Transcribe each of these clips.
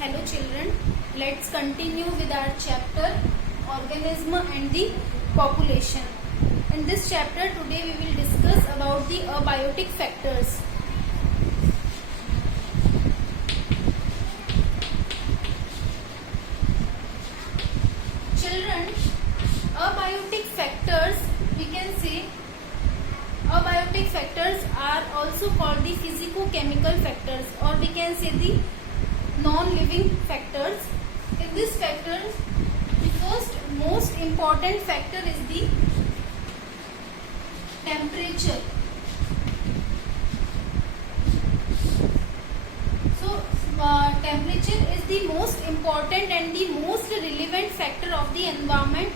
Hello children, let's continue with our chapter Organism and the Population. In this chapter today we will discuss about the abiotic factors. Children, abiotic factors, we can say abiotic factors are also called the physico-chemical factors, or we can say the non-living factors. In this factor, the first most important factor is the temperature. So, temperature is the most important and the most relevant factor of the environment.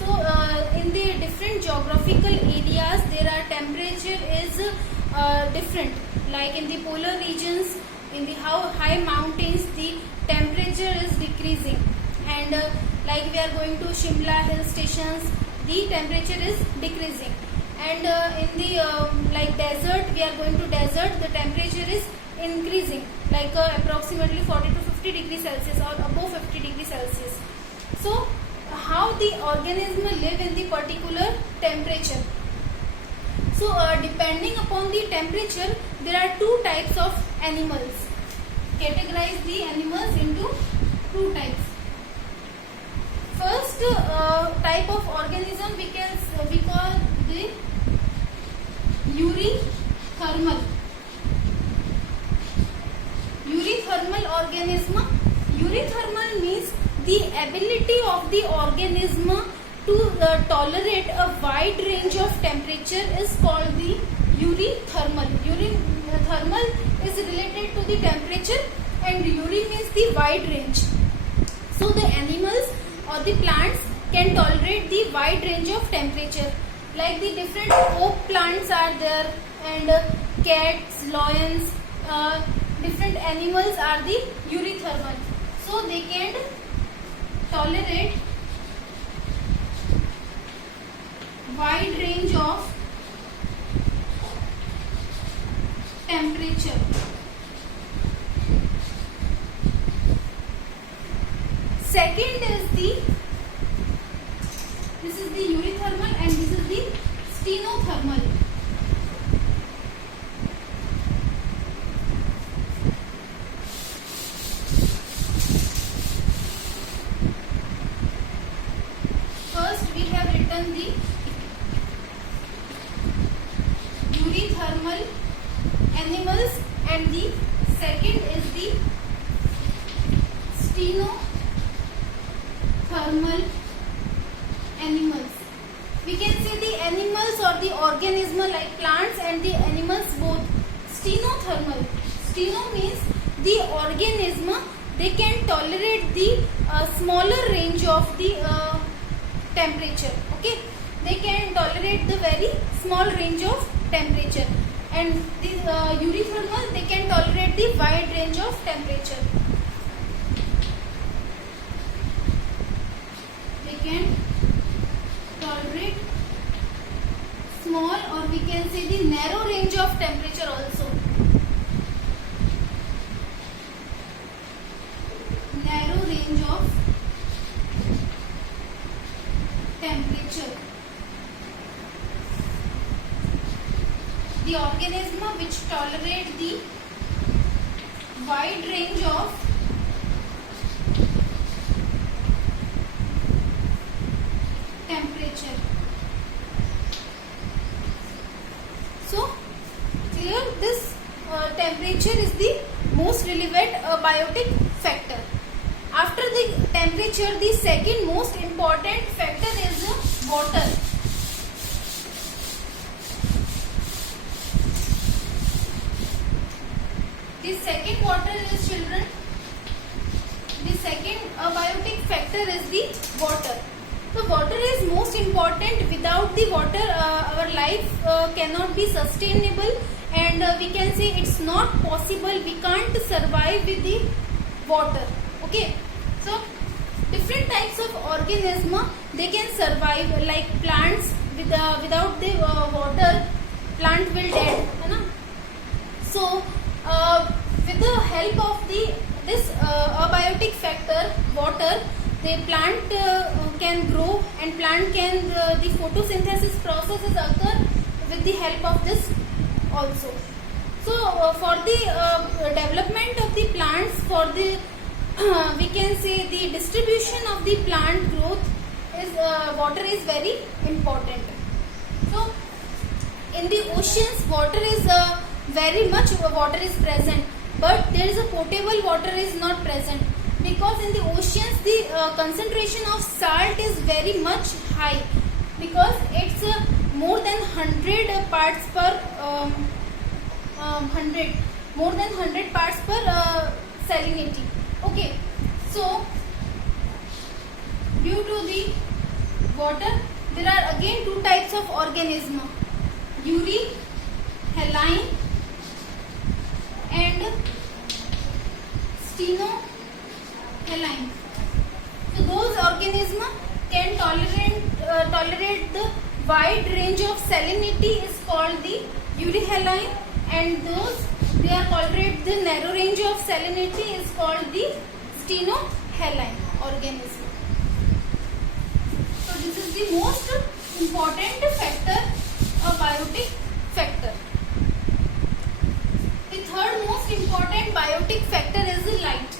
So, in the different geographical areas, there are temperature is different. Like in the polar regions, in the high mountains, the temperature is decreasing, and like we are going to Shimla hill stations, the temperature is decreasing, and in the like desert, we are going to desert, the temperature is increasing, like approximately 40 to 50 degrees Celsius or above 50 degrees Celsius. So how the organism live in the particular temperature? So depending upon the temperature, there are two types of animals. Categorize the animals into two types. First type of organism we call the eurythermal. Eurythermal organism. Eurythermal means the ability of the organism to tolerate a wide range of temperature is called the eurythermal. Eurythermal is related to the temperature, and eury means the wide range. So the animals or the plants can tolerate the wide range of temperature. Like the different oak plants are there, and cats, lions, different animals are the eurythermal. So they can tolerate wide range of temperature. Second is this is the eurythermal, and this is the stenothermal. First we have written the eurythermal animals, and the second is the stenothermal animals. We can say the animals or the organism like plants and the animals both. Stenothermal. Steno means the organism, they can tolerate the smaller range of the temperature. Okay, they can tolerate the very small range of temperature, and the eurythermal, they can tolerate the wide range of temperature. They can tolerate small, or we can say the narrow range of temperature also. Narrow range of temperature. The organism which tolerate the wide range of temperature. So clear, this temperature is the most relevant abiotic factor. After the temperature, the second most important factor is water. The second water is, children, the second abiotic factor is the water. So water is most important. Without the water, our life cannot be sustainable, and we can say it's not possible. We can't survive with the water. Okay, so different types of organism, they can survive. Like plants, without the water, plant will dead, है ना? So with the help of this abiotic factor, water, the plant can grow and plant can the photosynthesis processes occur with the help of this also. So for the development of the plants, for the we can say the distribution of the plant growth is water is very important. So in the oceans water is very much water is present, but there is a potable water is not present, because in the oceans the concentration of salt is very much high, because it's more than 100 parts per 100 more than 100 parts per salinity. Okay, so due to the water there are again two types of organism, euryhaline and stenohaline. So those organisms can tolerate the wide range of salinity is called the euryhaline, and those they are tolerate the narrow range of salinity is called the stenohaline organism. So this is the most important factor, abiotic factor. The third most important biotic factor is the light.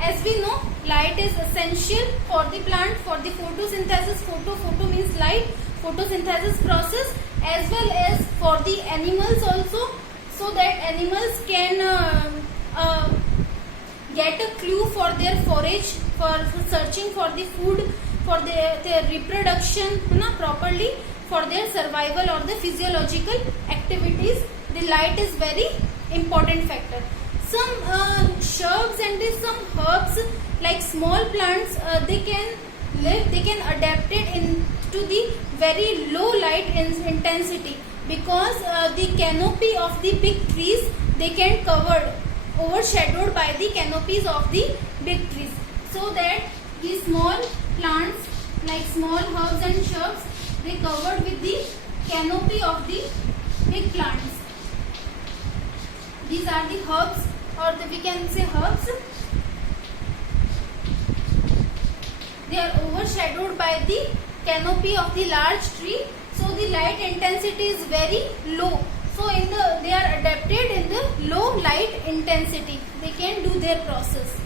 As we know, light is essential for the plant, for the photosynthesis. Photo means light, photosynthesis process, as well as for the animals also, so that animals can get a clue for their forage, for searching for the food, for their reproduction properly, for their survival or the physiological activities. The light is very important factor. Some shrubs and some herbs like small plants, they can live, they can adapt it into the very low light intensity, because the canopy of the big trees they can covered, overshadowed by the canopies of the big trees, so that the small plants like small herbs and shrubs they covered with the canopy of the big plants. These are the herbs, or we can say herbs. They are overshadowed by the canopy of the large tree, so the light intensity is very low. So they are adapted in the low light intensity. They can do their process.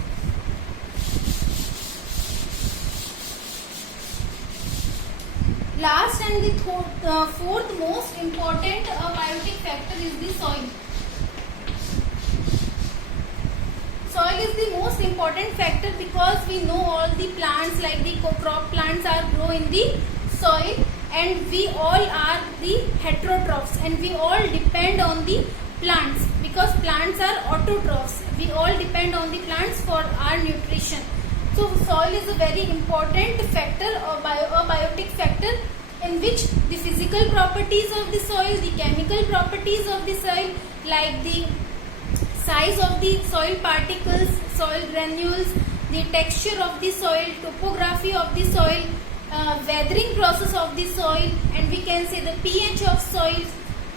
Last and the fourth most important biotic factor is the soil. Soil is the most important factor, because we know all the plants like the crop plants are grow in the soil, and we all are the heterotrophs, and we all depend on the plants, because plants are autotrophs. We all depend on the plants for our nutrition. So soil is a very important factor, or a biotic factor, in which the physical properties of the soil, the chemical properties of the soil, like the size of the soil particles, soil granules, the texture of the soil, topography of the soil, weathering process of the soil, and we can say the pH of soil,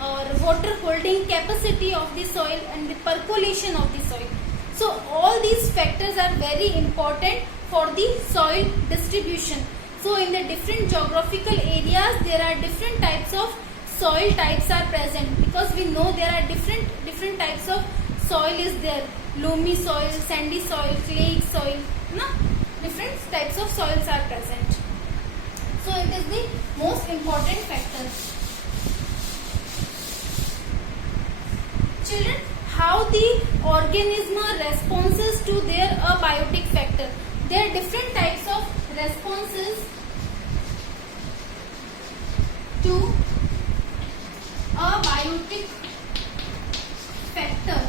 or water holding capacity of the soil, and the percolation of the soil. So all these factors are very important for the soil distribution. So in the different geographical areas there are different types of soil types are present, because we know there are different types of soil is there. Loamy soil, sandy soil, clay soil, different types of soils are present. So it is the most important factor. Children, how the organism responses to their abiotic factor. There are different types of responses to abiotic factor.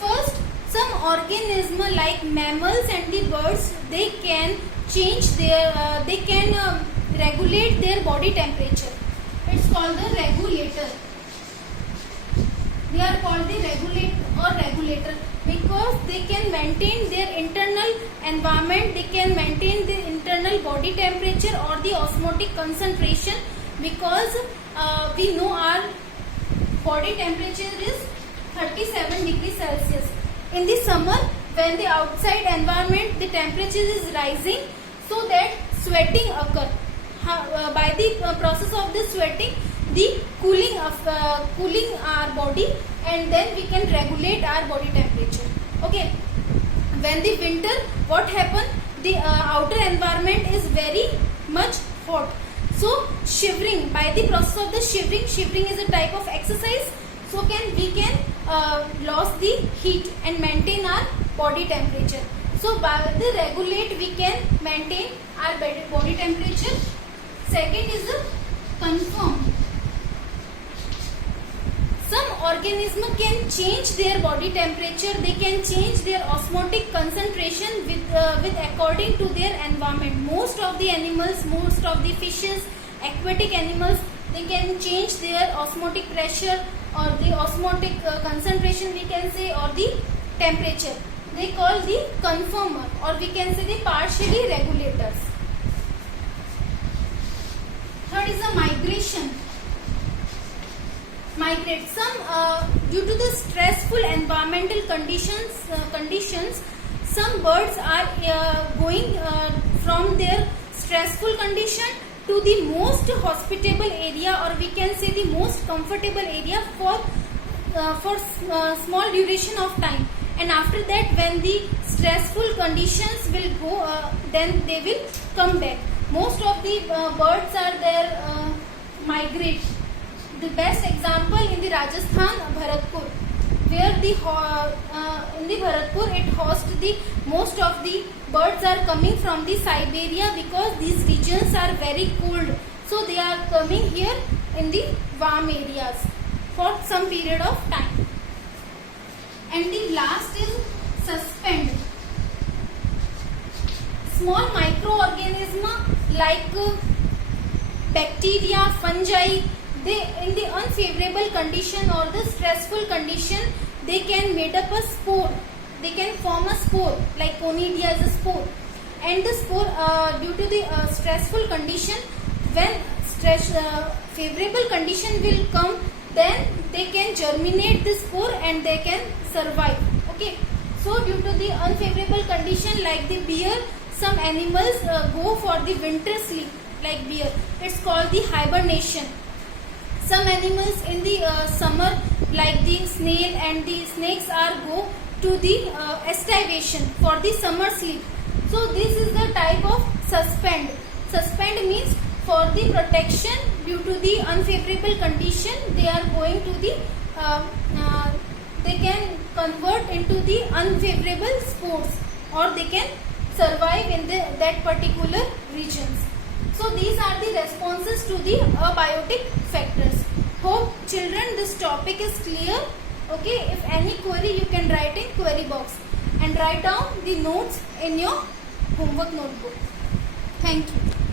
First, some organism like mammals and the birds, they can change their, regulate their body temperature. It's called the regulator. They are called the regulator because they can maintain their internal environment, they can maintain the internal body temperature or the osmotic concentration, because we know our body temperature is 37 degrees Celsius. In the summer, when the outside environment the temperature is rising, so that sweating occur. By the process of the sweating, the cooling our body, and then we can regulate our body temperature. Okay. When the winter, what happen? The outer environment is very much hot. So shivering, by the process of the shivering is a type of exercise. So we can lose the heat and maintain our body temperature. So by the regulate we can maintain our body temperature. Second is the confirm. Some organisms can change their body temperature. They can change their osmotic concentration with according to their environment. Most of the animals, most of the fishes, aquatic animals, they can change their osmotic pressure or the osmotic concentration, we can say, or the temperature. They call the conformer, or we can say the partially regulators. Third is the migration. Migrate. Due to the stressful environmental conditions, some birds are going from their stressful condition to the most hospitable area, or we can say the most comfortable area for small duration of time. And after that, when the stressful conditions will go, then they will come back. Most of the birds are there migrate. The best example in the Rajasthan, Bharatpur, where in the Bharatpur it hosts the most of the birds are coming from the Siberia, because these regions are very cold. So they are coming here in the warm areas for some period of time. And the last is suspend. Small microorganisms like bacteria, fungi, they in the unfavorable condition or the stressful condition, they can make up a spore. They can form a spore, like conidia is a spore. And the spore, due to the stressful condition, when favorable condition will come, then they can germinate the spore and they can survive. Okay. So due to the unfavorable condition, like the bear, some animals go for the winter sleep, like bear. It's called the hibernation. Some animals in the summer, like the snail and the snakes, are go to the estivation for the summer sleep. So this is the type of suspend. Suspend means for the protection due to the unfavorable condition, they are going to the they can convert into the unfavorable spores, or they can survive in that particular regions. So these are the responses to the abiotic factors. Hope children this topic is clear. Okay, if any query you can write in query box and write down the notes in your homework notebook. Thank you.